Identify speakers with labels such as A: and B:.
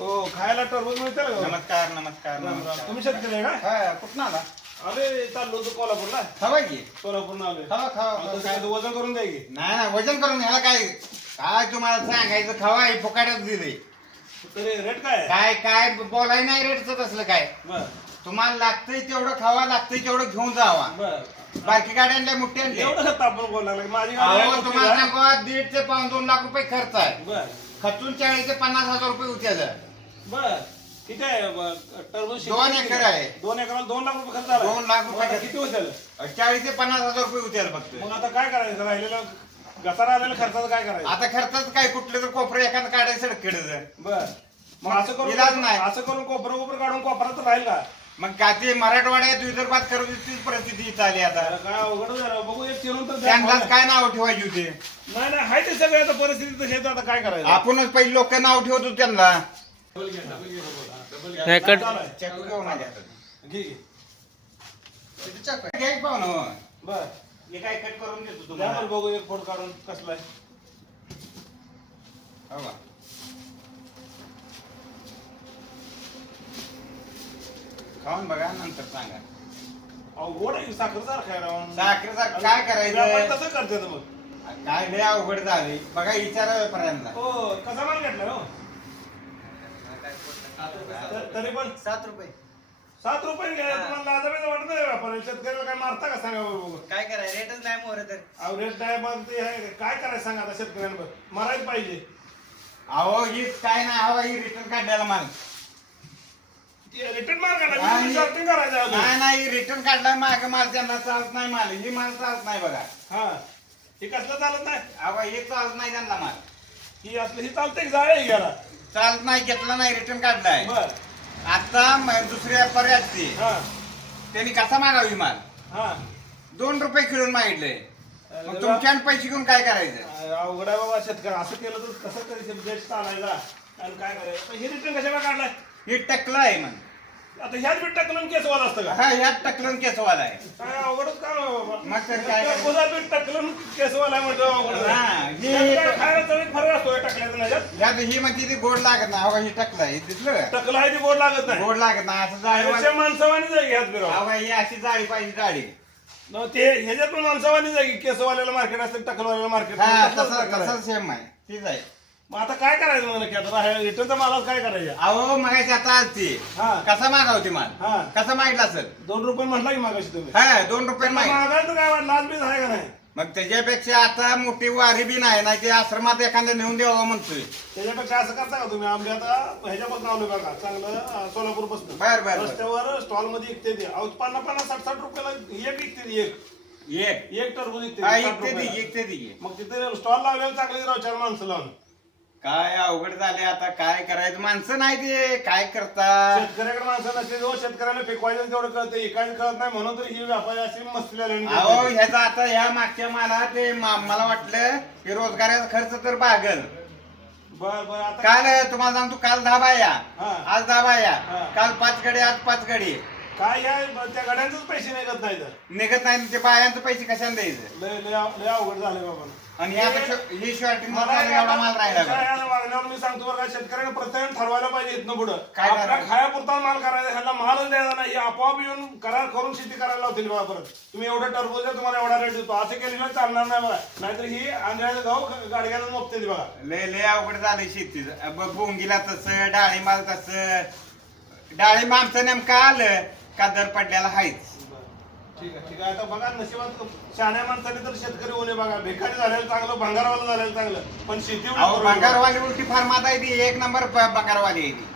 A: हो खायला टरबूज मिळतं का
B: नमस्कार नमस्कार
A: तुम्ही शेतकरी आहे का
B: हा कुठं आला?
A: आलोय चाललो होतो कोल्हापूरला.
B: खावा की.
A: सोलापूरला आलोय.
B: खावा
A: आता
B: खावा.
A: काय ते वजन करून द्या की.
B: नाही नाही वजन करून ह्याला काय काय तुम्हाला सांगायचं? खावा हे फुकाट्यात दिले
A: तरी रेट काय आहे?
B: काय काय बोलाय नाही रेटचं तसलं काय.
A: बर.
B: तुम्हाला लागतंय तेवढं खावा लागतंय तेवढं घेऊन जावा.
A: बर.
B: बाकी गाड्या आणल्या मोठी
A: एवढं तापून बोलायला माझी गाडी आहे
B: अहो
A: मोठी
B: तुम्हाला
A: आहे.
B: सांगू दीड ते पाऊन दोन लाख रुपये खर्च आहे.
A: बर.
B: खचून चाळीस ते पन्नास हजार रुपये उचल
A: बर. किती आहे ब- टरबूज शेती
B: दोन
A: किती
B: एकर आहे.
A: दोन एकराला दोन लाख रुपये खर्च झाला.
B: दोन लाख रुपये
A: मग आता
B: खर्च.
A: किती होतील
B: चाळीस ते पन्नास हजार रुपये उचल फक्त.
A: मग आता काय करायचं? राहिलेलं घसारा आलेल्या खर्चाचं काय करायचं?
B: आता खर्चाच काय? कुठलं तर कोपरं एखादं काढायचं सडकडं
A: बर. मग असं करून
B: इलाज नाही.
A: असं करून कोपरं कोपर काढून कोपरा तर राहील का?
B: मग का ते मराठवाड्यात विदर्भात करत तीच परिस्थिती चालली आता.
A: अरे काय अवघड झालं. बघू एक चिरून तर द्या.
B: त्यांनाच
A: मला.
B: काय नाव ठेवायची होती?
A: नाही नाही हाय ते सगळे आता परिस्थिती तशी आहे, तर आता काय करायचं?
B: आपणच पहिले लोक नाव ठेवतो त्यांना.
C: हे कट-
A: चालू आहे.
B: चाकू घेऊन आले आता.
A: घे, घे.
B: घे पाहू ना
A: बर
B: मी काय कट करून देतो
A: द्या
B: तुम्हाला
A: बघू एक फोन काढून कसला आहे
B: हो का? खाऊन बघा नंतर सांगा
A: अहो गोड आहे साखर सारखं आहे राव.
B: साखर काय करायचं?
A: तसं करते मग
B: काय लय अवघड झाले बघा विचारा पर्यंत
A: हो कसा माल घेतला हो त- तरी पण
D: सात रुपये.
A: सात रुपये घ्या तुम्हाला वाटत नाही व्यापारी. शेतकऱ्याला काय मारता का सांगा बरं बघू
D: काय कराय रेटच नाही मोर तर.
A: अहो रेट नाही मग ते आहे, काय करायचं सांगा आता शेतकऱ्यांवर मारायच पाहिजे.
B: अहो ही काय नाही हवा ही रिटर्न काढलेला माल.
A: रिटर्न मार
B: आणि-
A: करायचं अजून.
B: नाही नाही रिटर्न काढला माग माल त्यांना चालत नाही माल. ही माल चालत नाही बघा.
A: हा. हे कसलं चालत नाही?
B: अहो हे चालत नाही त्यांना माल.
A: ही असलं ही चालते जाळे घ्यायला?
B: चालत नाही घेतला नाही रिटर्न काढलाय.
A: बर.
B: आता म- दुसऱ्या पर्याय ते
A: हा.
B: त्यांनी कसा मागावी माल?
A: हा.
B: दोन रुपये किलोन मागितले. मग तुमच्या पैसे घेऊन काय करायचं?
A: अवघड बाबा शेतकरी. असं केलं तर कसं तरी देश चालायचा आणि काय करायचं? पण हे रिटर्न कशाला काढलाय?
B: हे टकलं आहे मग.
A: आता ह्याच बीट टाकलं केस वाला असतं का?
B: हा ह्यात टकलं केसवाला आहे.
A: काय अवघडच
B: मग तर काय?
A: पुन्हा बीट टाकलं केस वाला आहे म्हणजे अवघड
B: हा. हे-
A: त्यात काय खायला चवीत फरक असतो हे टाकल्याचं नाही
B: ह्यात ही म्हणते ती गोड लागत नाही. अहो हे टकलं आहे दिसलं?
A: टाकलं आहे ती गोड लागत नाही.
B: गोड लागत नाही असं जाळी
A: अशा माणसावानी जागी ह्यात बिराव
B: अहो ही अशी जाळी पाहिजे जाळी.
A: न ते ह्याच्यात पण माणसावानी जागी केसवाल्याला मार्केट असतं टकलवाल्याला मार्केट
B: हा तसं तसं सेम आहे. तीच आहे.
A: मग आता काय करायचं मग नक्की आता रिटर्नचा मालाच काय करायचं?
B: अहो मगाशी आता आलती.
A: हा.
B: कसा मागावती माल?
A: हा.
B: कसा मागितला सर
A: दोन रुपये म्हटला की मागाशी तुम्ही.
B: हा दोन रुपये मागितला.
A: मागायचं काय वाटलं? लाल बीज आहे का नाही?
B: मग त्याच्यापेक्षा आता मोठी वारी बी नाही नाही ते आश्रमात एखाद्या नेऊन द्यावं म्हणतोय.
A: त्याच्यापेक्षा असं करता का तुम्ही? आमच्या आता ह्याच्यापासून आलो बघा चांगलं सोलापूरपासून
B: बर, बर, बर.
A: रस्त्यावर स्टॉलमध्ये विकते ते. अहो पन्नास पन्नास साठ साठ रुपयाला एक विकते ती, एक.
B: एक?
A: एक टरबूज विकते
B: हा
A: ती, साठ
B: एक ते दी
A: रुपयाला.
B: एक ते दी
A: मग तिथे स्टॉल लावलेला चांगले राव चार माणसं लावून.
B: काय अवघड झाले आता? काय करायचं? माणसं नाही ते. काय करतात
A: शेतकऱ्याकडे माणसं नसते जो शेतकऱ्याला फेकवायचं तेवढं कळतं. एकाच कळत नाही. म्हणून तर ही व्यापारी अशी
B: अहो ह्याचा आता ह्या मागच्या मला ते मा- मला वाटलं की रोजगाराचा खर्च तर भागल
A: बर बर आता
B: काल तुम्हाला सांगतो काल दहा बाया.
A: हा.
B: आज दहा बाया.
A: हा.
B: काल पाच गडी आज पाच गडी.
A: काय या त्या गाड्यांचेच पैसे निघत नाही तर.
B: निघत नाही ते बायांचे पैसे कशाला द्यायचं?
A: लय लय लय अवघड झाले बाबा.
B: आणि ही शॉर्टिंग
A: मला
B: एवढा माल राहिला
A: वागण्यावर मी सांगतो बरं का शेतकऱ्याने प्रत्येक ठरवायला पाहिजे इथनं पुढं.
B: काय
A: आपल्या
B: करायचं?
A: खायापुरता माल करायचा ह्याला मालच द्यायचा नाही. हे आपोआप येऊन करार करून शेती करायला लावतील बघा परत. तुम्ही एवढं टरबूज आहे तुम्हाला एवढा रेट देतो. असं केल्याशिवाय चालणार नाही बघा. नाहीतर ही आंध्राचं गाव गाडग्याला मोपते बघा.
B: लय लय अवघड झालंय शेतीचं ब- बोंगीला तसं डाळिंबाला तसं. डाळिंब आमचं नेमकं आलं. का दर पडल्याला हायच?
A: ठीक आहे ठीक आहे. आता बघा नशिबात शहाण्या माणसाने तर शेतकरी होणे बघा. भिकारी झालेलं चांगलं भंगारवाला झालेलं चांगलं. पण शेती.
B: बंगारवाली उलटी फार माता आहे ती एक नंबर ब- बंगारवाली आहे ती.